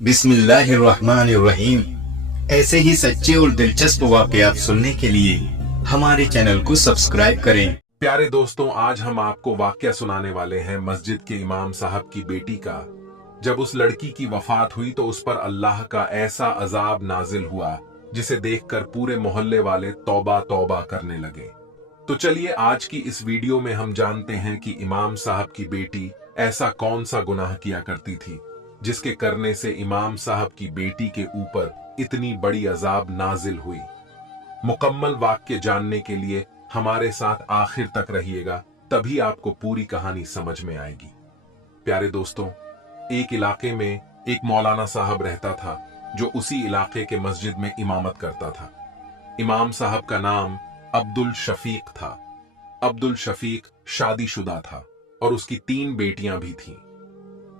बिस्मिल्लाहिर्रहमानिर्रहीम। ऐसे ही सच्चे और दिलचस्प वाक़यात सुनने के लिए हमारे चैनल को सब्सक्राइब करें। प्यारे दोस्तों, आज हम आपको वाक़या सुनाने वाले हैं मस्जिद के इमाम साहब की बेटी का। जब उस लड़की की वफात हुई तो उस पर अल्लाह का ऐसा अजाब नाजिल हुआ जिसे देखकर पूरे मोहल्ले वाले तौबा तौबा करने लगे। तो चलिए आज की इस वीडियो में हम जानते हैं कि इमाम साहब की बेटी ऐसा कौन सा गुनाह किया करती थी जिसके करने से इमाम साहब की बेटी के ऊपर इतनी बड़ी अजाब नाजिल हुई। मुकम्मल वाक्य जानने के लिए हमारे साथ आखिर तक रहिएगा, तभी आपको पूरी कहानी समझ में आएगी। प्यारे दोस्तों, एक इलाके में एक मौलाना साहब रहता था जो उसी इलाके के मस्जिद में इमामत करता था। इमाम साहब का नाम अब्दुल शफीक था। अब्दुल शफीक शादीशुदा था और उसकी 3 बेटियां भी थीं।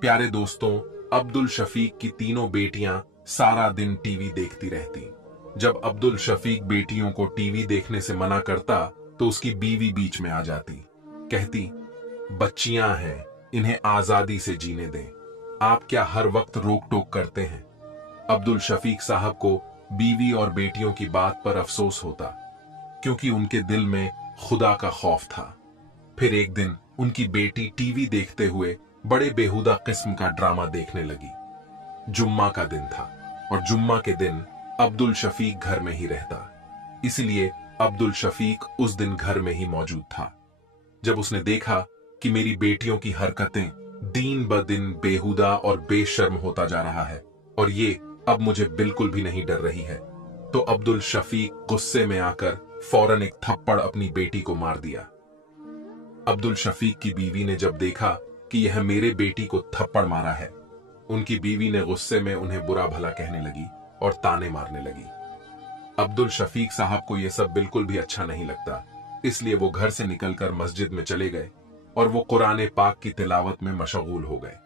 प्यारे दोस्तों, अब्दुल शफीक की तीनों बेटियां सारा दिन टीवी देखती रहती। जब अब्दुल शफीक बेटियों को टीवी देखने से मना करता तो उसकी बीवी बीच में आ जाती, कहती, बच्चियां हैं, इन्हें आजादी से जीने दें, आप क्या हर वक्त रोक टोक करते हैं। अब्दुल शफीक साहब को बीवी और बेटियों की बात पर अफसोस होता, क्योंकि उनके दिल में खुदा का खौफ था। फिर एक दिन उनकी बेटी टीवी देखते हुए बड़े बेहुदा किस्म का ड्रामा देखने लगी। जुम्मा का दिन था और जुम्मा के दिन अब्दुल शफीक घर में ही रहता, इसलिए अब्दुल शफीक उस दिन घर में ही मौजूद था। जब उसने देखा कि मेरी बेटियों की हरकतें दिन ब दिन बेहुदा और बेशर्म होता जा रहा है और ये अब मुझे बिल्कुल भी नहीं डर रही है, तो अब्दुल शफीक गुस्से में आकर फौरन एक थप्पड़ अपनी बेटी को मार दिया। अब्दुल शफीक की बीवी ने जब देखा कि यह मेरे बेटी को थप्पड़ मारा है, उनकी बीवी ने गुस्से में उन्हें बुरा भला कहने लगी और ताने मारने लगी। अब्दुल शफीक साहब को यह सब बिल्कुल भी अच्छा नहीं लगता, इसलिए वो घर से निकलकर मस्जिद में चले गए और वो कुरान पाक की तिलावत में मशगूल हो गए।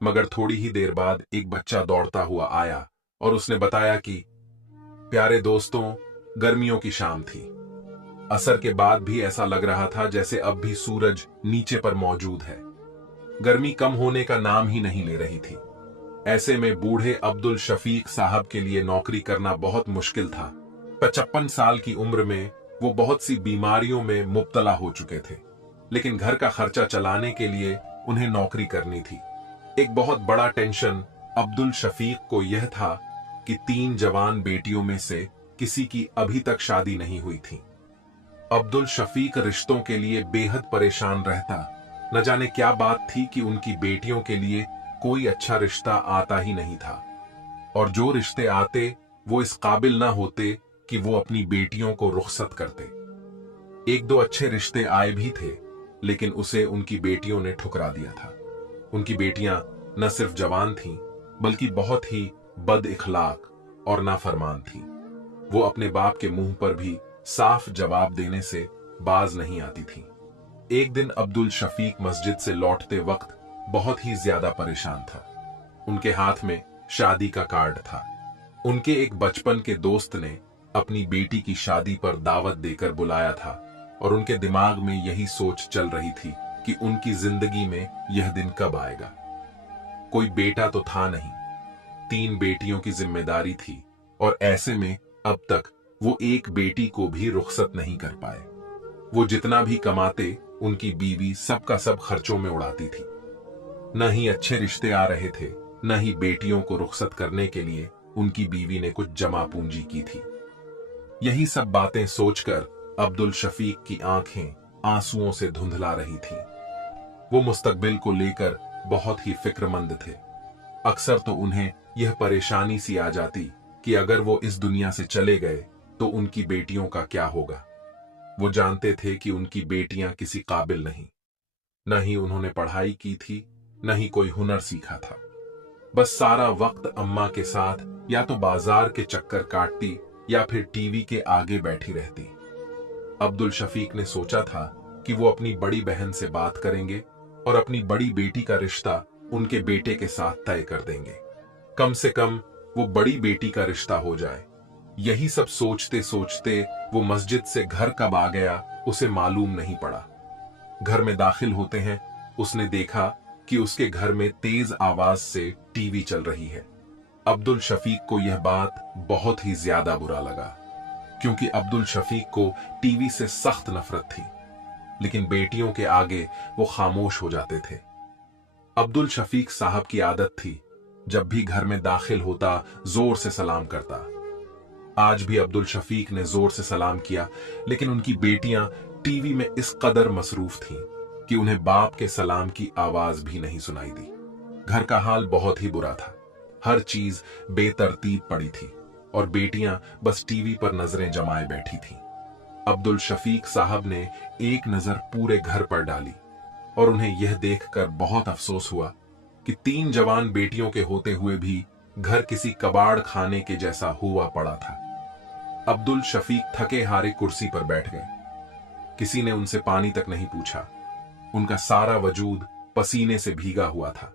मगर थोड़ी ही देर बाद एक बच्चा दौड़ता हुआ आया और उसने बताया कि प्यारे दोस्तों, गर्मियों की शाम थी। असर के बाद भी ऐसा लग रहा था जैसे अब भी सूरज नीचे पर मौजूद है। गर्मी कम होने का नाम ही नहीं ले रही थी। ऐसे में बूढ़े अब्दुल शफीक साहब के लिए नौकरी करना बहुत मुश्किल था। 55 साल की उम्र में वो बहुत सी बीमारियों में मुब्तला हो चुके थे, लेकिन घर का खर्चा चलाने के लिए उन्हें नौकरी करनी थी। एक बहुत बड़ा टेंशन अब्दुल शफीक को यह था कि 3 जवान बेटियों में से किसी की अभी तक शादी नहीं हुई थी। अब्दुल शफीक रिश्तों के लिए बेहद परेशान रहता। न जाने क्या बात थी कि उनकी बेटियों के लिए कोई अच्छा रिश्ता आता ही नहीं था, और जो रिश्ते आते वो इस काबिल न होते कि वो अपनी बेटियों को रुखसत करते। 1-2 अच्छे रिश्ते आए भी थे, लेकिन उसे उनकी बेटियों ने ठुकरा दिया था। उनकी बेटियां न सिर्फ जवान थीं, बल्कि बहुत ही बद इखलाक और नाफरमान थीं। वो अपने बाप के मुंह पर भी साफ जवाब देने से बाज नहीं आती थीं। एक दिन अब्दुल शफीक मस्जिद से लौटते वक्त बहुत ही ज्यादा परेशान था। उनके हाथ में शादी का कार्ड था। उनके एक बचपन के दोस्त ने अपनी बेटी की शादी पर दावत देकर बुलाया था और उनके दिमाग में यही सोच चल रही थी कि उनकी जिंदगी में यह दिन कब आएगा। कोई बेटा तो था नहीं, 3 बेटियों की जिम्मेदारी थी और ऐसे में अब तक वो एक बेटी को भी रुखसत नहीं कर पाए। वो जितना भी कमाते उनकी बीवी सबका सब खर्चों में उड़ाती थी। न ही अच्छे रिश्ते आ रहे थे, न ही बेटियों को रुखसत करने के लिए उनकी बीवी ने कुछ जमा पूंजी की थी। यही सब बातें सोचकर अब्दुल शफीक की आंखें आंसुओं से धुंधला रही थीं। वो मुस्तकबिल को लेकर बहुत ही फिक्रमंद थे। अक्सर तो उन्हें यह परेशानी सी आ जाती कि अगर वो इस दुनिया से चले गए तो उनकी बेटियों का क्या होगा। वो जानते थे कि उनकी बेटियां किसी काबिल नहीं, न ही उन्होंने पढ़ाई की थी, न ही कोई हुनर सीखा था। बस सारा वक्त अम्मा के साथ या तो बाजार के चक्कर काटती या फिर टीवी के आगे बैठी रहती। अब्दुल शफीक ने सोचा था कि वो अपनी बड़ी बहन से बात करेंगे और अपनी बड़ी बेटी का रिश्ता उनके बेटे के साथ तय कर देंगे। कम से कम वो बड़ी बेटी का रिश्ता हो जाए। यही सब सोचते सोचते वो मस्जिद से घर कब आ गया उसे मालूम नहीं पड़ा। घर में दाखिल होते हैं उसने देखा कि उसके घर में तेज आवाज से टीवी चल रही है। अब्दुल शफीक को यह बात बहुत ही ज्यादा बुरा लगा, क्योंकि अब्दुल शफीक को टीवी से सख्त नफरत थी, लेकिन बेटियों के आगे वो खामोश हो जाते थे। अब्दुल शफीक साहब की आदत थी, जब भी घर में दाखिल होता जोर से सलाम करता। आज भी अब्दुल शफीक ने जोर से सलाम किया, लेकिन उनकी बेटियां टीवी में इस कदर मसरूफ थीं कि उन्हें बाप के सलाम की आवाज भी नहीं सुनाई दी। घर का हाल बहुत ही बुरा था, हर चीज बेतरतीब पड़ी थी और बेटियां बस टीवी पर नजरें जमाए बैठी थीं। अब्दुल शफीक साहब ने एक नजर पूरे घर पर डाली और उन्हें यह देखकर बहुत अफसोस हुआ कि 3 जवान बेटियों के होते हुए भी घर किसी कबाड़ खाने के जैसा हुआ पड़ा था। अब्दुल शफीक थके हारे कुर्सी पर बैठ गए। किसी ने उनसे पानी तक नहीं पूछा। उनका सारा वजूद पसीने से भीगा हुआ था।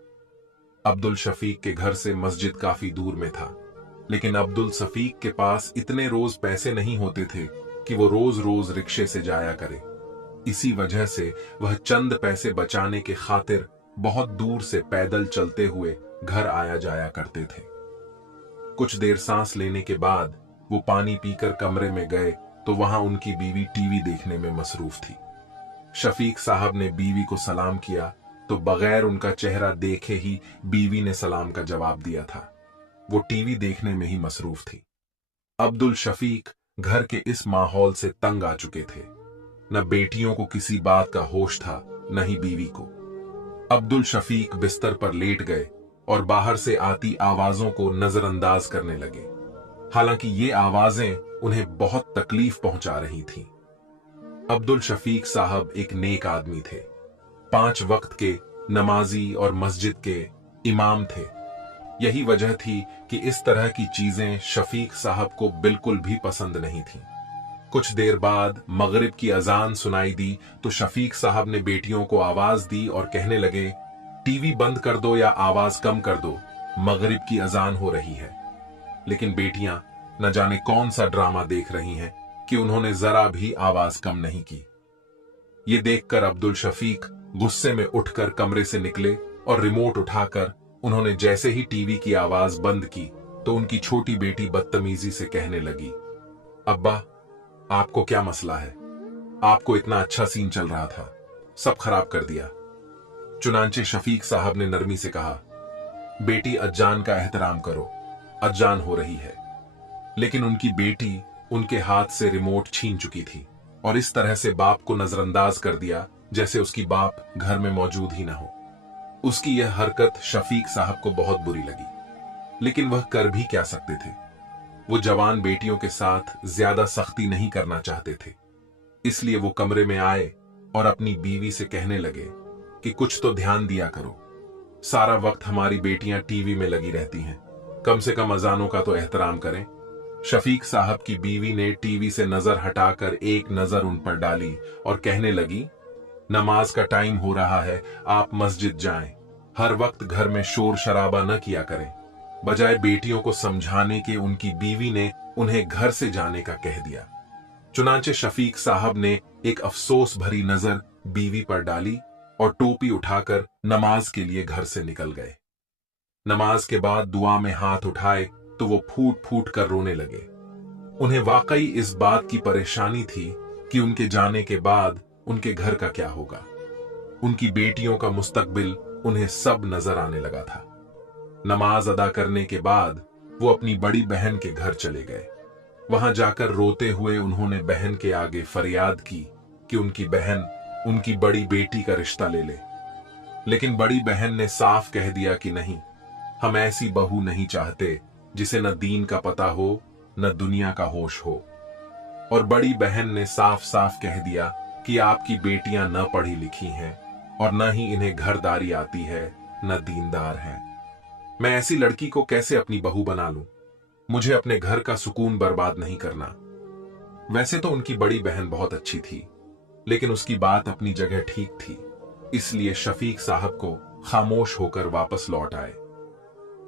अब्दुल शफीक के घर से मस्जिद काफी दूर में था, लेकिन अब्दुल शफीक के पास इतने रोज पैसे नहीं होते थे कि वो रोज रोज रिक्शे से जाया करे। इसी वजह से वह चंद पैसे बचाने के खातिर बहुत दूर से पैदल चलते हुए घर आया जाया करते थे। कुछ देर सांस लेने के बाद वो पानी पीकर कमरे में गए तो वहां उनकी बीवी टीवी देखने में मसरूफ थी। शफीक साहब ने बीवी को सलाम किया तो बगैर उनका चेहरा देखे ही बीवी ने सलाम का जवाब दिया था। वो टीवी देखने में ही मसरूफ थी। अब्दुल शफीक घर के इस माहौल से तंग आ चुके थे। न बेटियों को किसी बात का होश था, न ही बीवी को। अब्दुल शफीक बिस्तर पर लेट गए और बाहर से आती आवाजों को नजरअंदाज करने लगे, हालांकि ये आवाजें उन्हें बहुत तकलीफ पहुंचा रही थीं। अब्दुल शफीक साहब एक नेक आदमी थे, 5 वक्त के नमाजी और मस्जिद के इमाम थे। यही वजह थी कि इस तरह की चीजें शफीक साहब को बिल्कुल भी पसंद नहीं थीं। कुछ देर बाद मगरिब की अजान सुनाई दी तो शफीक साहब ने बेटियों को आवाज दी और कहने लगे, टीवी बंद कर दो या आवाज कम कर दो, मगरिब की अजान हो रही है। लेकिन बेटियां न जाने कौन सा ड्रामा देख रही हैं कि उन्होंने जरा भी आवाज कम नहीं की। ये देखकर अब्दुल शफीक गुस्से में उठकर कमरे से निकले और रिमोट उठाकर उन्होंने जैसे ही टीवी की आवाज बंद की तो उनकी छोटी बेटी बदतमीजी से कहने लगी, अब्बा आपको क्या मसला है? आपको इतना अच्छा सीन चल रहा था, सब खराब कर दिया। चुनांचे शफीक साहब ने नरमी से कहा, बेटी अज्जान का एहतराम करो, अज्जान हो रही है। लेकिन उनकी बेटी उनके हाथ से रिमोट छीन चुकी थी और इस तरह से बाप को नजरअंदाज कर दिया जैसे उसकी बाप घर में मौजूद ही ना हो। उसकी यह हरकत शफीक साहब को बहुत बुरी लगी, लेकिन वह कर भी क्या सकते थे। वो जवान बेटियों के साथ ज्यादा सख्ती नहीं करना चाहते थे, इसलिए वो कमरे में आए और अपनी बीवी से कहने लगे कि कुछ तो ध्यान दिया करो, सारा वक्त हमारी बेटियां टीवी में लगी रहती हैं, कम से कम अजानों का तो एहतराम करें। शफीक साहब की बीवी ने टीवी से नजर हटाकर एक नजर उन पर डाली और कहने लगी, नमाज का टाइम हो रहा है, आप मस्जिद जाएं, हर वक्त घर में शोर शराबा न किया करें। बजाय बेटियों को समझाने के उनकी बीवी ने उन्हें घर से जाने का कह दिया। चुनांचे शफीक साहब ने एक अफसोस भरी नजर बीवी पर डाली और टोपी उठाकर नमाज के लिए घर से निकल गए। नमाज के बाद दुआ में हाथ उठाए तो वो फूट फूट कर रोने लगे। उन्हें वाकई इस बात की परेशानी थी कि उनके जाने के बाद उनके घर का क्या होगा। उनकी बेटियों का मुस्तकबिल उन्हें सब नजर आने लगा था। नमाज अदा करने के बाद वो अपनी बड़ी बहन के घर चले गए। वहां जाकर रोते हुए उन्होंने बहन के आगे फरियाद की कि उनकी बहन उनकी बड़ी बेटी का रिश्ता ले ले। लेकिन बड़ी बहन ने साफ कह दिया कि नहीं, हम ऐसी बहू नहीं चाहते जिसे न दीन का पता हो न दुनिया का होश हो। और बड़ी बहन ने साफ साफ कह दिया कि आपकी बेटियां न पढ़ी लिखी हैं और न ही इन्हें घरदारी आती है, न दीनदार हैं। मैं ऐसी लड़की को कैसे अपनी बहू बना लूं? मुझे अपने घर का सुकून बर्बाद नहीं करना। वैसे तो उनकी बड़ी बहन बहुत अच्छी थी, लेकिन उसकी बात अपनी जगह ठीक थी, इसलिए शफीक साहब को खामोश होकर वापस लौट आए।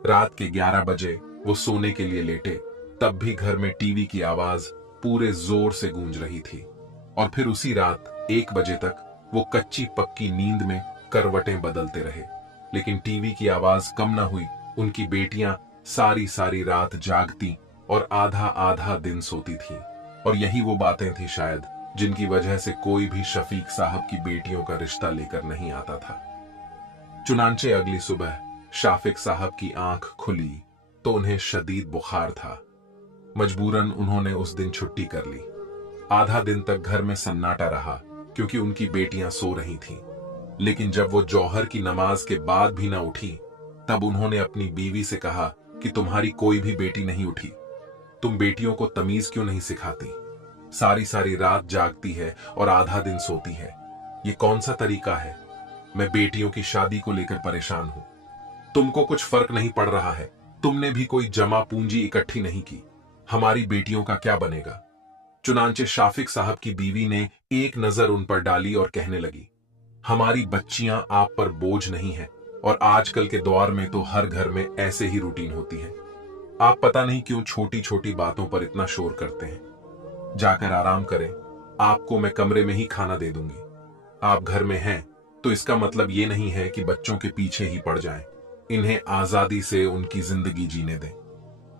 रात के 11 बजे वो सोने के लिए लेटे, तब भी घर में टीवी की आवाज पूरे जोर से गूंज रही थी और फिर उसी रात 1 बजे तक वो कच्ची पक्की नींद में करवटें बदलते रहे, लेकिन टीवी की आवाज कम न हुई। उनकी बेटियां सारी सारी रात जागती और आधा आधा दिन सोती थी। और यही वो बातें थी शायद जिनकी वजह से कोई भी शफीक साहब की बेटियों का रिश्ता लेकर नहीं आता था। चुनांचे अगली सुबह शाफिक साहब की आंख खुली तो उन्हें शदीद बुखार था। मजबूरन उन्होंने उस दिन छुट्टी कर ली। आधा दिन तक घर में सन्नाटा रहा क्योंकि उनकी बेटियां सो रही थीं। लेकिन जब वो जौहर की नमाज के बाद भी न उठी तब उन्होंने अपनी बीवी से कहा कि तुम्हारी कोई भी बेटी नहीं उठी, तुम बेटियों को तमीज क्यों नहीं सिखाती? सारी सारी रात जागती है और आधा दिन सोती है, ये कौन सा तरीका है? मैं बेटियों की शादी को लेकर परेशान हूं। तुमको कुछ फर्क नहीं पड़ रहा है, तुमने भी कोई जमा पूंजी इकट्ठी नहीं की, हमारी बेटियों का क्या बनेगा? चुनांचे शाफिक साहब की बीवी ने एक नजर उन पर डाली और कहने लगी, हमारी बच्चियां आप पर बोझ नहीं है और आजकल के दौर में तो हर घर में ऐसे ही रूटीन होती है। आप पता नहीं क्यों छोटी छोटी बातों पर इतना शोर करते हैं। जाकर आराम करें, आपको मैं कमरे में ही खाना दे दूंगी। आप घर में हैं तो इसका मतलब ये नहीं है कि बच्चों के पीछे ही पड़ जाएं। इन्हें आजादी से उनकी जिंदगी जीने दें।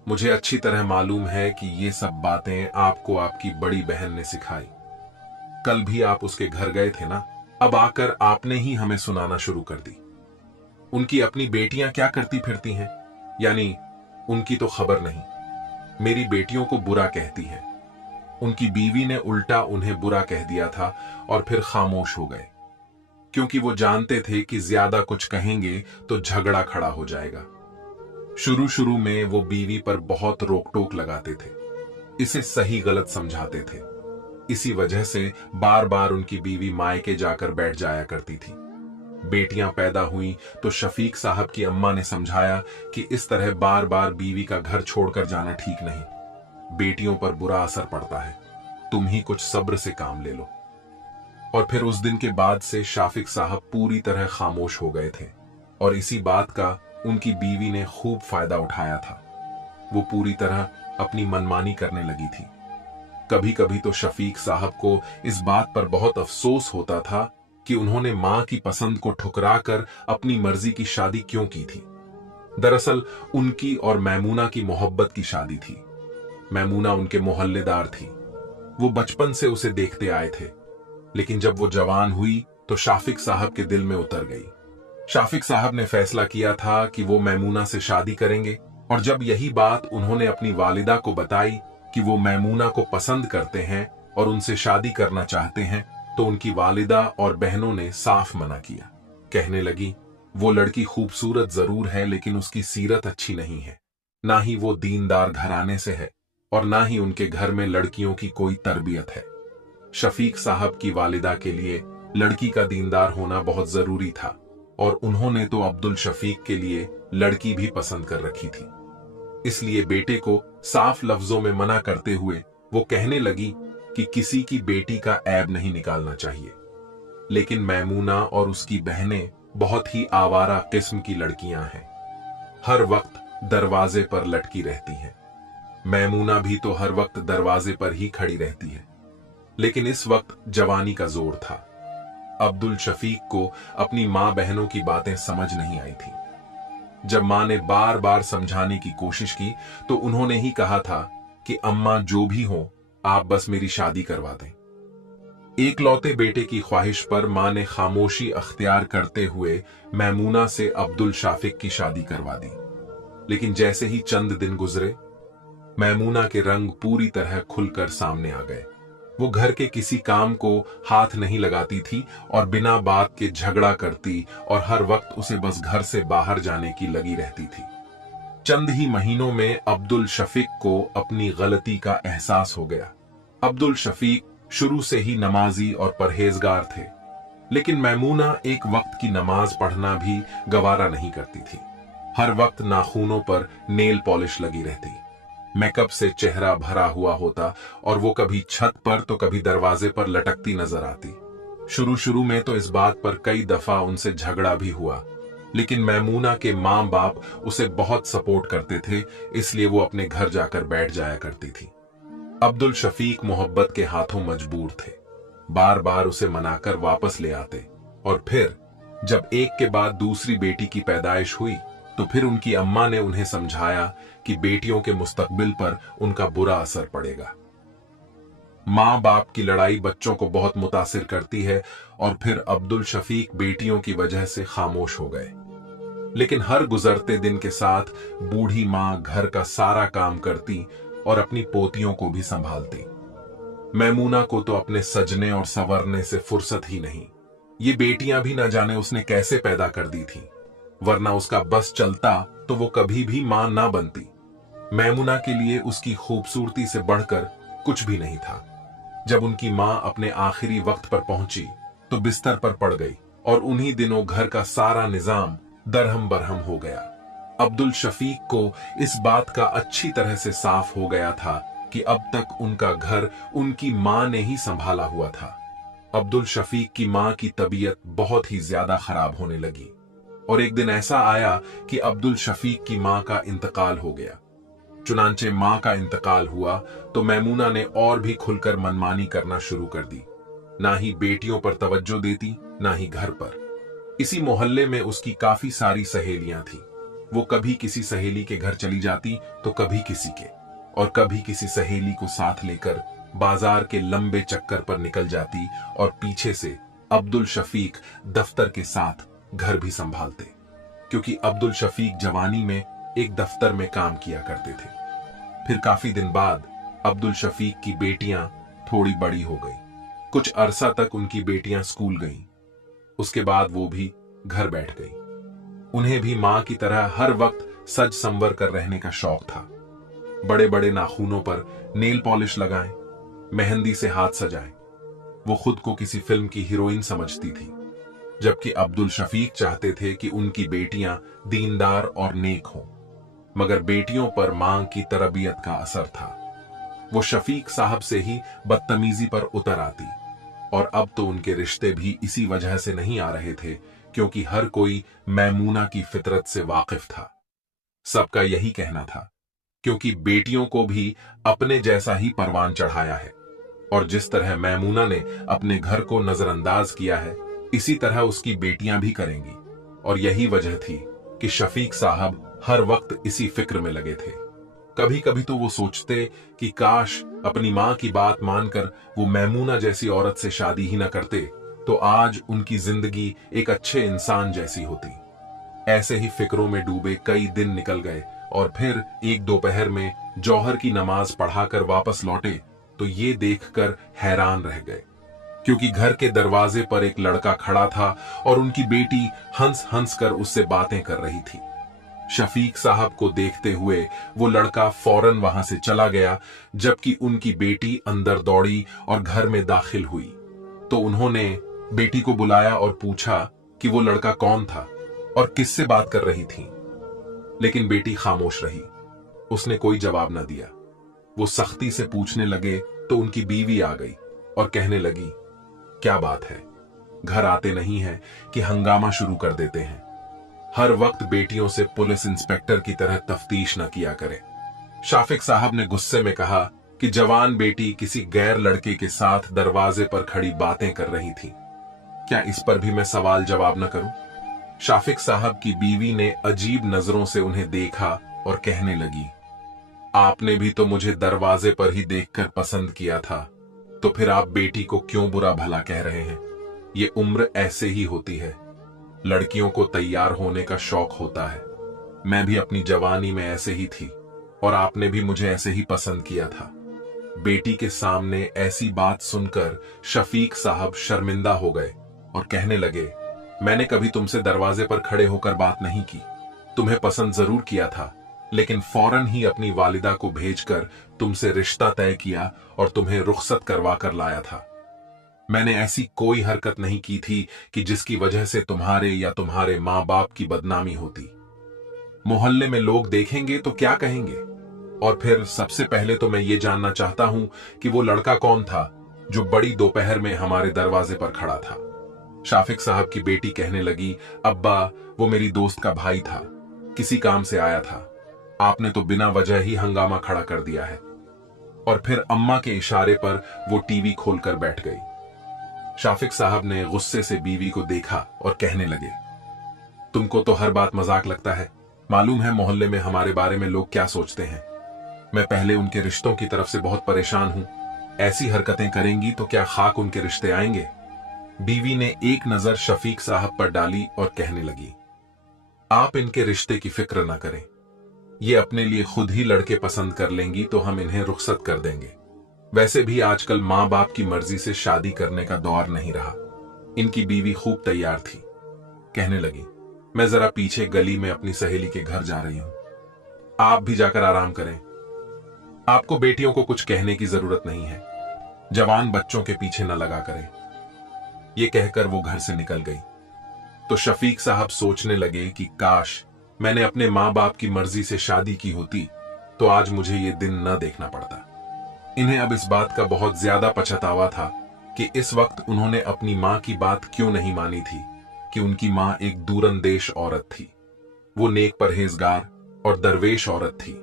मुझे अच्छी तरह मालूम है कि ये सब बातें आपको आपकी बड़ी बहन ने सिखाई। कल भी आप उसके घर गए थे ना, अब आकर आपने ही हमें सुनाना शुरू कर दी। उनकी अपनी बेटियां क्या करती फिरती हैं, यानी उनकी तो खबर नहीं। मेरी बेटियों को बुरा कहती है। उनकी बीवी ने उल्टा उन्हें बुरा कह दिया था और फिर खामोश हो गए, क्योंकि वो जानते थे कि ज्यादा कुछ कहेंगे तो झगड़ा खड़ा हो जाएगा। शुरू शुरू में वो बीवी पर बहुत रोक टोक लगाते थे, इसे सही गलत समझाते थे। इसी वजह से बार बार उनकी बीवी मायके जाकर बैठ जाया करती थी। बेटियां पैदा हुई तो शफीक साहब की अम्मा ने समझाया कि इस तरह बार बार बीवी का घर छोड़कर जाना ठीक नहीं, बेटियों पर बुरा असर पड़ता है, तुम ही कुछ सब्र से काम ले लो। और फिर उस दिन के बाद से शाफिक साहब पूरी तरह खामोश हो गए थे और इसी बात का उनकी बीवी ने खूब फायदा उठाया था। वो पूरी तरह अपनी मनमानी करने लगी थी। कभी कभी तो शफीक साहब को इस बात पर बहुत अफसोस होता था कि उन्होंने मां की पसंद को ठुकराकर अपनी मर्जी की शादी क्यों की थी। दरअसल उनकी और मैमूना की मोहब्बत की शादी थी। मैमूना उनके मोहल्लेदार थी, वो बचपन से उसे देखते आए थे। लेकिन जब वो जवान हुई तो शाफिक साहब के दिल में उतर गई। शाफिक साहब ने फैसला किया था कि वो मैमूना से शादी करेंगे, और जब यही बात उन्होंने अपनी वालिदा को बताई कि वो मैमूना को पसंद करते हैं और उनसे शादी करना चाहते हैं, तो उनकी वालिदा और बहनों ने साफ मना किया। कहने लगी, वो लड़की खूबसूरत जरूर है लेकिन उसकी सीरत अच्छी नहीं है, ना ही वो दीनदार घराने से है और ना ही उनके घर में लड़कियों की कोई तरबियत है। शफीक साहब की वालिदा के लिए लड़की का दीनदार होना बहुत जरूरी था और उन्होंने तो अब्दुल शफीक के लिए लड़की भी पसंद कर रखी थी। इसलिए बेटे को साफ लफ्जों में मना करते हुए वो कहने लगी कि किसी की बेटी का ऐब नहीं निकालना चाहिए। लेकिन मैमूना और उसकी बहनें बहुत ही आवारा किस्म की लड़कियां हैं, हर वक्त दरवाजे पर लटकी रहती हैं। मैमूना भी तो हर वक्त दरवाजे पर ही खड़ी रहती है। लेकिन इस वक्त जवानी का जोर था। अब्दुल शफीक को अपनी मां बहनों की बातें समझ नहीं आई थी। जब मां ने बार बार समझाने की कोशिश की तो उन्होंने ही कहा था कि अम्मा जो भी हो, आप बस मेरी शादी करवा दें। एक लौते बेटे की ख्वाहिश पर मां ने खामोशी अख्तियार करते हुए मैमूना से अब्दुल शाफिक की शादी करवा दी। लेकिन जैसे ही चंद दिन गुजरे, मैमूना के रंग पूरी तरह खुलकर सामने आ गए। वो घर के किसी काम को हाथ नहीं लगाती थी और बिना बात के झगड़ा करती और हर वक्त उसे बस घर से बाहर जाने की लगी रहती थी। चंद ही महीनों में अब्दुल शफीक को अपनी गलती का एहसास हो गया। अब्दुल शफीक शुरू से ही नमाजी और परहेजगार थे, लेकिन मैमूना एक वक्त की नमाज पढ़ना भी गवारा नहीं करती थी। हर वक्त नाखूनों पर नेल पॉलिश लगी रहती, मेकअप से चेहरा भरा हुआ होता और वो कभी छत पर तो कभी दरवाजे पर लटकती नजर आती। शुरू शुरू में तो इस बात पर कई दफा उनसे झगड़ा भी हुआ, लेकिन मैमूना के मां बाप उसे बहुत सपोर्ट करते थे, इसलिए वो अपने घर जाकर बैठ जाया करती थी। अब्दुल शफीक मोहब्बत के हाथों मजबूर थे, बार बार उसे मनाकर वापस ले आते और फिर जब एक के बाद दूसरी बेटी की पैदाइश हुई तो फिर उनकी अम्मा ने उन्हें समझाया कि बेटियों के मुस्तकबिल पर उनका बुरा असर पड़ेगा। माँ बाप की लड़ाई बच्चों को बहुत मुतासिर करती है और फिर अब्दुल शफीक बेटियों की वजह से खामोश हो गए। लेकिन हर गुजरते दिन के साथ बूढ़ी माँ घर का सारा काम करती और अपनी पोतियों को भी संभालती। मैमूना को तो अपने सजने और संवरने से फुर्सत ही नहीं। ये बेटियां भी न जाने उसने कैसे पैदा कर दी थी, वरना उसका बस चलता तो वो कभी भी मां ना बनती। मैमूना के लिए उसकी खूबसूरती से बढ़कर कुछ भी नहीं था। जब उनकी मां अपने आखिरी वक्त पर पहुंची तो बिस्तर पर पड़ गई और उन्हीं दिनों घर का सारा निजाम दरहम बरहम हो गया। अब्दुल शफीक को इस बात का अच्छी तरह से साफ हो गया था कि अब तक उनका घर उनकी मां ने ही संभाला हुआ था। अब्दुल शफीक की मां की तबीयत बहुत ही ज्यादा खराब होने लगी और एक दिन ऐसा आया कि अब्दुल शफीक की मां का इंतकाल हो गया। चुनांचे मां का इंतकाल हुआ तो मैमूना ने और भी खुलकर मनमानी करना शुरू कर दी। ना ही बेटियों पर तवज्जो देती, ना ही घर पर। इसी मोहल्ले में उसकी काफी सारी सहेलियां थी। वो कभी किसी सहेली के घर चली जाती तो कभी किसी के, और कभी किसी सहेली को साथ लेकर बाजार के लंबे चक्कर पर निकल जाती और पीछे से अब्दुल शफीक दफ्तर के साथ घर भी संभालते, क्योंकि अब्दुल शफीक जवानी में एक दफ्तर में काम किया करते थे। फिर काफी दिन बाद अब्दुल शफीक की बेटियां थोड़ी बड़ी हो गई। कुछ अरसा तक उनकी बेटियां स्कूल गईं। उसके बाद वो भी घर बैठ गई। उन्हें भी मां की तरह हर वक्त सज संवर कर रहने का शौक था। बड़े बड़े नाखूनों पर नेल पॉलिश लगाएं, मेहंदी से हाथ सजाएं। वो खुद को किसी फिल्म की हीरोइन समझती थी, जबकि अब्दुल शफीक चाहते थे कि उनकी बेटियां दीनदार और नेक हों। मगर बेटियों पर मां की तरबियत का असर था। वो शफीक साहब से ही बदतमीजी पर उतर आती, और अब तो उनके रिश्ते भी इसी वजह से नहीं आ रहे थे, क्योंकि हर कोई मैमूना की फितरत से वाकिफ था। सबका यही कहना था, क्योंकि बेटियों को भी अपने जैसा ही परवान चढ़ाया है, और जिस तरह मैमूना ने अपने घर को नजरअंदाज किया है, इसी तरह उसकी बेटियां भी करेंगी। और यही वजह थी कि शफीक साहब हर वक्त इसी फिक्र में लगे थे। कभी कभी तो वो सोचते कि काश अपनी मां की बात मानकर वो मैमूना जैसी औरत से शादी ही न करते, तो आज उनकी जिंदगी एक अच्छे इंसान जैसी होती। ऐसे ही फिक्रों में डूबे कई दिन निकल गए, और फिर एक दोपहर में जौहर की नमाज पढ़ाकर वापस लौटे तो ये देखकर हैरान रह गए, क्योंकि घर के दरवाजे पर एक लड़का खड़ा था और उनकी बेटी हंस हंस कर उससे बातें कर रही थी। शफीक साहब को देखते हुए वो लड़का फौरन वहां से चला गया, जबकि उनकी बेटी अंदर दौड़ी और घर में दाखिल हुई। तो उन्होंने बेटी को बुलाया और पूछा कि वो लड़का कौन था और किससे बात कर रही थी। लेकिन बेटी खामोश रही, उसने कोई जवाब न दिया। वो सख्ती से पूछने लगे तो उनकी बीवी आ गई और कहने लगी, क्या बात है, घर आते नहीं है कि हंगामा शुरू कर देते हैं। हर वक्त बेटियों से पुलिस इंस्पेक्टर की तरह तफ्तीश न किया करें। शाफिक साहब ने गुस्से में कहा कि जवान बेटी किसी गैर लड़के के साथ दरवाजे पर खड़ी बातें कर रही थी, क्या इस पर भी मैं सवाल जवाब न करूं? शाफिक साहब की बीवी ने अजीब नजरों से उन्हें देखा और कहने लगी, आपने भी तो मुझे दरवाजे पर ही देखकर पसंद किया था, तो फिर आप बेटी को क्यों बुरा भला कह रहे हैं? ये उम्र ऐसे ही होती है, लड़कियों को तैयार होने का शौक होता है। मैं भी अपनी जवानी में ऐसे ही थी, और आपने भी मुझे ऐसे ही पसंद किया था। बेटी के सामने ऐसी बात सुनकर शफीक साहब शर्मिंदा हो गए और कहने लगे, मैंने कभी तुमसे दरवाजे पर खड़े होकर बात नहीं की। तुम्हें पसंद जरूर किया था, लेकिन फौरन ही अपनी वालिदा को भेजकर तुमसे रिश्ता तय किया और तुम्हें रुखसत करवा कर लाया था। मैंने ऐसी कोई हरकत नहीं की थी कि जिसकी वजह से तुम्हारे या तुम्हारे मां बाप की बदनामी होती। मोहल्ले में लोग देखेंगे तो क्या कहेंगे? और फिर सबसे पहले तो मैं ये जानना चाहता हूं कि वो लड़का कौन था जो बड़ी दोपहर में हमारे दरवाजे पर खड़ा था। शाफिक साहब की बेटी कहने लगी, अब्बा, वो मेरी दोस्त का भाई था, किसी काम से आया था। आपने तो बिना वजह ही हंगामा खड़ा कर दिया है। और फिर अम्मा के इशारे पर वो टीवी खोलकर बैठ गई। शाफिक साहब ने गुस्से से बीवी को देखा और कहने लगे, तुमको तो हर बात मजाक लगता है, मालूम है मोहल्ले में हमारे बारे में लोग क्या सोचते हैं। मैं पहले उनके रिश्तों की तरफ से बहुत परेशान हूं। ऐसी हरकतें करेंगी तो क्या खाक उनके रिश्ते आएंगे। बीवी ने एक नजर शफीक साहब पर डाली और कहने लगी, आप इनके रिश्ते की फिक्र न करें। ये अपने लिए खुद ही लड़के पसंद कर लेंगी तो हम इन्हें रुखसत कर देंगे। वैसे भी आजकल मां बाप की मर्जी से शादी करने का दौर नहीं रहा। इनकी बीवी खूब तैयार थी। कहने लगी, मैं जरा पीछे गली में अपनी सहेली के घर जा रही हूं, आप भी जाकर आराम करें। आपको बेटियों को कुछ कहने की जरूरत नहीं है। जवान बच्चों के पीछे न लगा करें। यह कहकर वो घर से निकल गई। तो शफीक साहब सोचने लगे कि काश मैंने अपने मां बाप की मर्जी से शादी की होती तो आज मुझे ये दिन न देखना पड़ता। इन्हें अब इस बात का बहुत ज्यादा पछतावा था कि इस वक्त उन्होंने अपनी मां की बात क्यों नहीं मानी थी कि उनकी मां एक दूरंदेश औरत थी। वो नेक परहेजगार और दरवेश औरत थी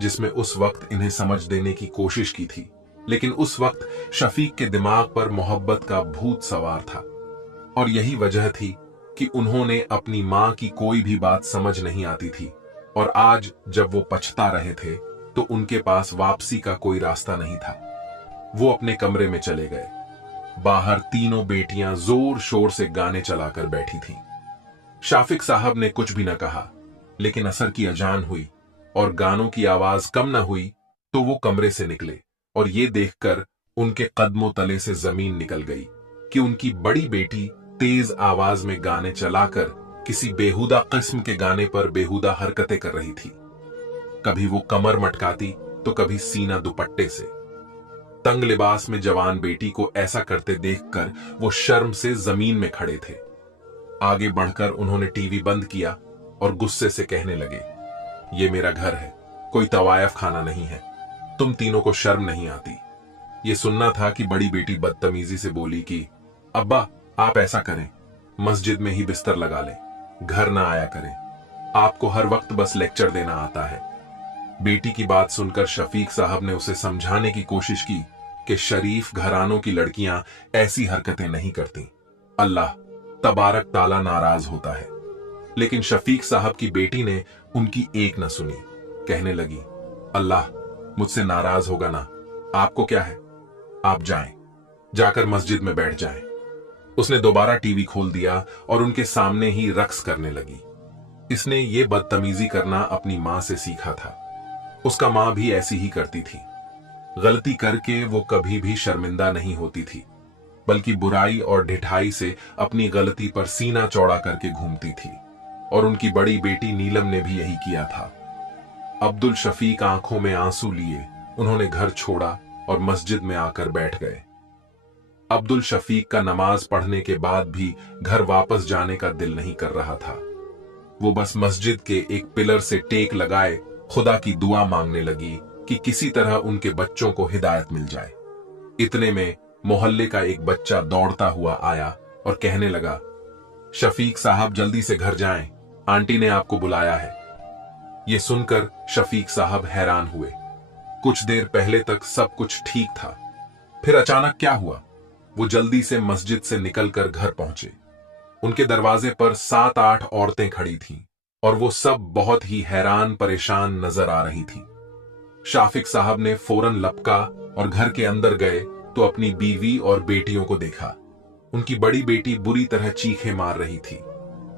जिसमें उस वक्त इन्हें समझ देने की कोशिश की थी, लेकिन उस वक्त शफीक के दिमाग पर मोहब्बत का भूत सवार था और यही वजह थी कि उन्होंने अपनी मां की कोई भी बात समझ नहीं आती थी। और आज जब वो पछता रहे थे तो उनके पास वापसी का कोई रास्ता नहीं था। वो अपने कमरे में चले गए। बाहर तीनों बेटियां जोर शोर से गाने चलाकर बैठी थीं। शाफिक साहब ने कुछ भी न कहा, लेकिन असर की अजान हुई और गानों की आवाज कम न हुई तो वो कमरे से निकले और ये देखकर उनके कदमों तले से जमीन निकल गई कि उनकी बड़ी बेटी तेज आवाज में गाने चलाकर किसी बेहुदा किस्म के गाने पर बेहुदा हरकतें कर रही थी। कभी वो कमर मटकाती तो कभी सीना दुपट्टे से। तंग लिबास में जवान बेटी को ऐसा करते देखकर वो शर्म से जमीन में खड़े थे। आगे बढ़कर उन्होंने टीवी बंद किया और गुस्से से कहने लगे, ये मेरा घर है, कोई तवायफ खाना नहीं है। तुम तीनों को शर्म नहीं आती। ये सुनना था कि बड़ी बेटी बदतमीजी से बोली कि अब्बा आप ऐसा करें, मस्जिद में ही बिस्तर लगा लें, घर ना आया करें, आपको हर वक्त बस लेक्चर देना आता है। बेटी की बात सुनकर शफीक साहब ने उसे समझाने की कोशिश की कि शरीफ घरानों की लड़कियां ऐसी हरकतें नहीं करती, अल्लाह तबारक ताला नाराज होता है। लेकिन शफीक साहब की बेटी ने उनकी एक न सुनी। कहने लगी, अल्लाह मुझसे नाराज होगा ना, आपको क्या है, आप जाएं, जाकर मस्जिद में बैठ जाएं। उसने दोबारा टीवी खोल दिया और उनके सामने ही रक्स करने लगी। इसने ये बदतमीजी करना अपनी मां से सीखा था। उसका मां भी ऐसी ही करती थी। गलती करके वो कभी भी शर्मिंदा नहीं होती थी, बल्कि बुराई और ढिठाई से अपनी गलती पर सीना चौड़ा करके घूमती थी। और उनकी बड़ी बेटी नीलम ने भी यही किया था। अब्दुल शफीक आंखों में आंसू लिए उन्होंने घर छोड़ा और मस्जिद में आकर बैठ गए। अब्दुल शफीक का नमाज पढ़ने के बाद भी घर वापस जाने का दिल नहीं कर रहा था। वो बस मस्जिद के एक पिलर से टेक लगाए खुदा की दुआ मांगने लगी कि किसी तरह उनके बच्चों को हिदायत मिल जाए। इतने में मोहल्ले का एक बच्चा दौड़ता हुआ आया और कहने लगा, शफीक साहब जल्दी से घर जाएं, आंटी ने आपको बुलाया है। ये सुनकर शफीक साहब हैरान हुए। कुछ देर पहले तक सब कुछ ठीक था, फिर अचानक क्या हुआ। वो जल्दी से मस्जिद से निकलकर घर पहुंचे। उनके दरवाजे पर 7-8 औरतें खड़ी थीं और वो सब बहुत ही हैरान परेशान नजर आ रही थीं। शाफिक साहब ने फौरन लपका और घर के अंदर गए तो अपनी बीवी और बेटियों को देखा। उनकी बड़ी बेटी बुरी तरह चीखें मार रही थी,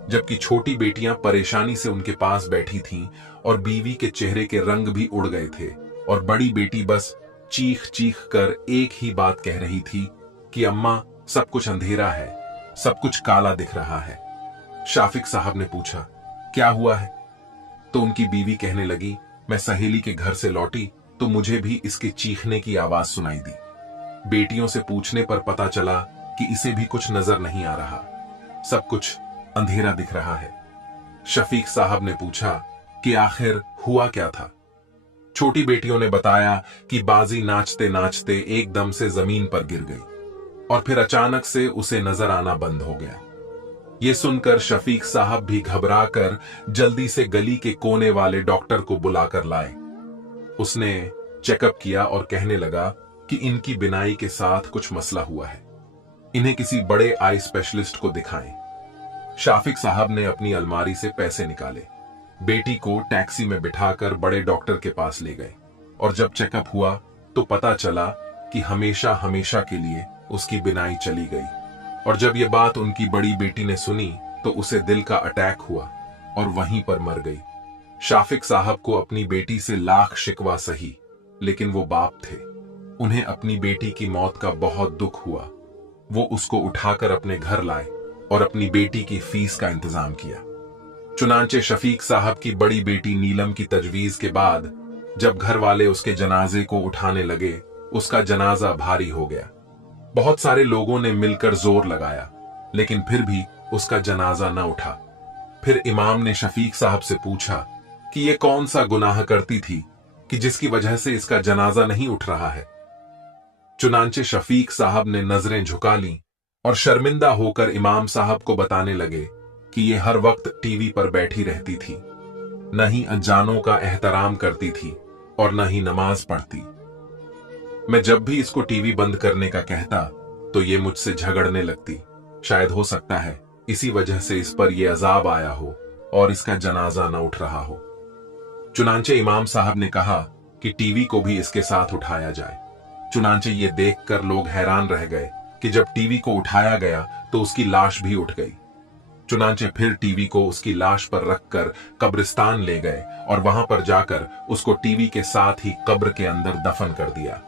जबकि छोटी बेटियां परेशानी से उनके पास बैठी थीं और बीवी के चेहरे के रंग भी उड़ गए थे और बड़ी बेटी बस चीख चीख कर एक ही बात कह रही थी कि अम्मा सब कुछ अंधेरा है, सब कुछ काला दिख रहा है। शाफिक साहब ने पूछा, क्या हुआ है? तो उनकी बीवी कहने लगी, मैं सहेली के घर से लौटी तो मुझे भी इसके चीखने की आवाज सुनाई दी। बेटियों से पूछने पर पता चला कि इसे भी कुछ नजर नहीं आ रहा, सब कुछ अंधेरा दिख रहा है। शफीक साहब ने पूछा कि आखिर हुआ क्या था। छोटी बेटियों ने बताया कि बाजी नाचते नाचते एकदम से जमीन पर गिर गई और फिर अचानक से उसे नजर आना बंद हो गया। ये सुनकर शफीक साहब भी घबराकर जल्दी से गली के कोने वाले डॉक्टर को बुलाकर लाए। उसने चेकअप किया और कहने लगा कि इनकी बिनाई के साथ कुछ मसला हुआ है, इन्हें किसी बड़े आई स्पेशलिस्ट को दिखाएं। शाफिक साहब ने अपनी अलमारी से पैसे निकाले बेटी को टैक्सी में बिठाकर बड़े डॉक्टर के पास ले गए और जब चेकअप हुआ तो पता चला कि हमेशा हमेशा के लिए उसकी बिनाई चली गई। और जब ये बात उनकी बड़ी बेटी ने सुनी तो उसे दिल का अटैक हुआ और वहीं पर मर गई। शाफिक साहब को अपनी बेटी से लाख शिकवा सही, लेकिन वो बाप थे, उन्हें अपनी बेटी की मौत का बहुत दुख हुआ। वो उसको उठाकर अपने घर लाए और अपनी बेटी की फीस का इंतजाम किया। चुनांचे शफीक साहब की बड़ी बेटी नीलम की तजवीज के बाद जब घर वाले उसके जनाजे को उठाने लगे, उसका जनाजा भारी हो गया। बहुत सारे लोगों ने मिलकर जोर लगाया, लेकिन फिर भी उसका जनाजा न उठा। फिर इमाम ने शफीक साहब से पूछा कि ये कौन सा गुनाह करती थी कि जिसकी वजह से इसका जनाजा नहीं उठ रहा है। चुनांचे शफीक साहब ने नजरें झुका लीं और शर्मिंदा होकर इमाम साहब को बताने लगे कि ये हर वक्त टीवी पर बैठी रहती थी, न ही अनजानों का एहतराम करती थी और न ही नमाज पढ़ती। मैं जब भी इसको टीवी बंद करने का कहता तो ये मुझसे झगड़ने लगती। शायद हो सकता है इसी वजह से इस पर यह अजाब आया हो और इसका जनाजा न उठ रहा हो। चुनांचे इमाम साहब ने कहा कि टीवी को भी इसके साथ उठाया जाए। चुनांचे ये देखकर लोग हैरान रह गए कि जब टीवी को उठाया गया तो उसकी लाश भी उठ गई। चुनांचे फिर टीवी को उसकी लाश पर रखकर कब्रिस्तान ले गए और वहां पर जाकर उसको टीवी के साथ ही कब्र के अंदर दफन कर दिया।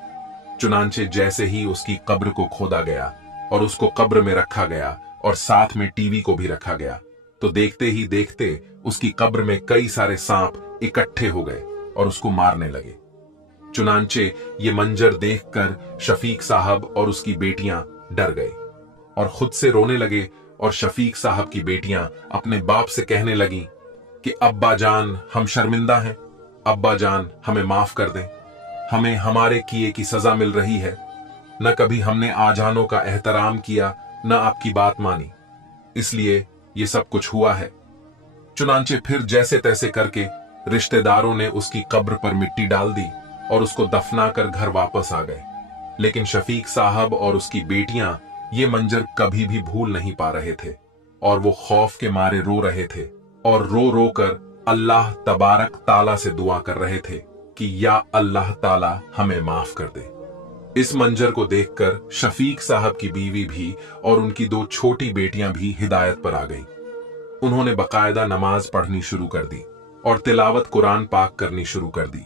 चुनांचे जैसे ही उसकी कब्र को खोदा गया और उसको कब्र में रखा गया और साथ में टीवी को भी रखा गया, तो देखते ही देखते उसकी कब्र में कई सारे सांप इकट्ठे हो गए और उसको मारने लगे। चुनांचे ये मंजर देखकर शफीक साहब और उसकी बेटियां डर गए और खुद से रोने लगे और शफीक साहब की बेटियां अपने बाप से कहने लगीं कि अब्बा जान, हम शर्मिंदा हैं, अब्बा जान हमें माफ कर दें, हमें हमारे किए की सजा मिल रही है। न कभी हमने आजानों का एहतराम किया, न आपकी बात मानी, इसलिए ये सब कुछ हुआ है। चुनांचे फिर जैसे तैसे करके रिश्तेदारों ने उसकी कब्र पर मिट्टी डाल दी और उसको दफनाकर घर वापस आ गए। लेकिन शफीक साहब और उसकी बेटियां ये मंजर कभी भी भूल नहीं पा रहे थे और वो खौफ के मारे रो रहे थे और रो रो कर अल्लाह तबारक ताला से दुआ कर रहे थे कि या अल्लाह ताला हमें माफ कर दे। इस मंजर को देखकर शफीक साहब की बीवी भी और उनकी दो छोटी बेटियां भी हिदायत पर आ गई। उन्होंने बकायदा नमाज पढ़नी शुरू कर दी और तिलावत कुरान पाक करनी शुरू कर दी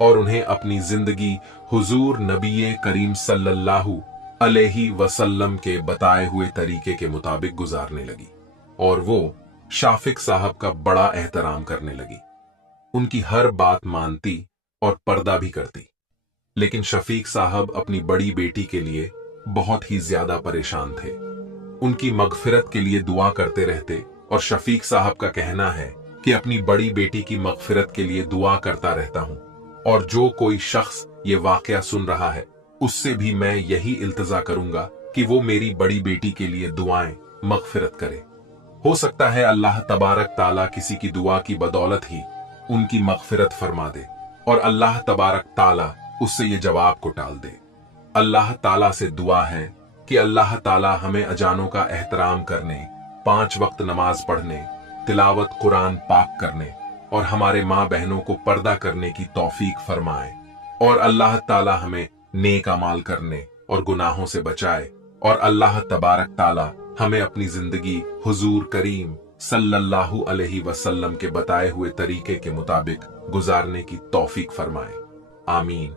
और उन्हें अपनी जिंदगी हुजूर नबी करीम सल्लल्लाहु अलैहि वसल्लम के बताए हुए तरीके के मुताबिक गुजारने लगी और वो शाफिक साहब का बड़ा एहतराम करने लगी। उनकी हर बात मानती और पर्दा भी करती। लेकिन शफीक साहब अपनी बड़ी बेटी के लिए बहुत ही ज्यादा परेशान थे। उनकी मगफिरत के लिए दुआ करते रहते और शफीक साहब का कहना है कि अपनी बड़ी बेटी की मगफिरत के लिए दुआ करता रहता हूं और जो कोई शख्स ये वाकया सुन रहा है उससे भी मैं यही इल्तिजा करूंगा कि वो मेरी बड़ी बेटी के लिए दुआएं मगफिरत करे। हो सकता है अल्लाह तबारक ताला किसी की दुआ की बदौलत ही उनकी मगफिरत फरमा दे और अल्लाह तबारक ताला उससे ये जवाब को टाल दे। अल्लाह ताला से दुआ है कि अल्लाह ताला हमें अजानों का एहतराम करने, 5 वक्त नमाज पढ़ने, तिलावत कुरान पाक करने और हमारे माँ बहनों को पर्दा करने की तौफीक फरमाए और अल्लाह ताला हमें नेक अमाल करने और गुनाहों से बचाए और अल्लाह तबारक ताला हमें अपनी जिंदगी हुजूर करीम सल्लल्लाहु अलैहि वसल्लम के बताए हुए तरीके के मुताबिक गुजारने की तौफीक फरमाए। आमीन।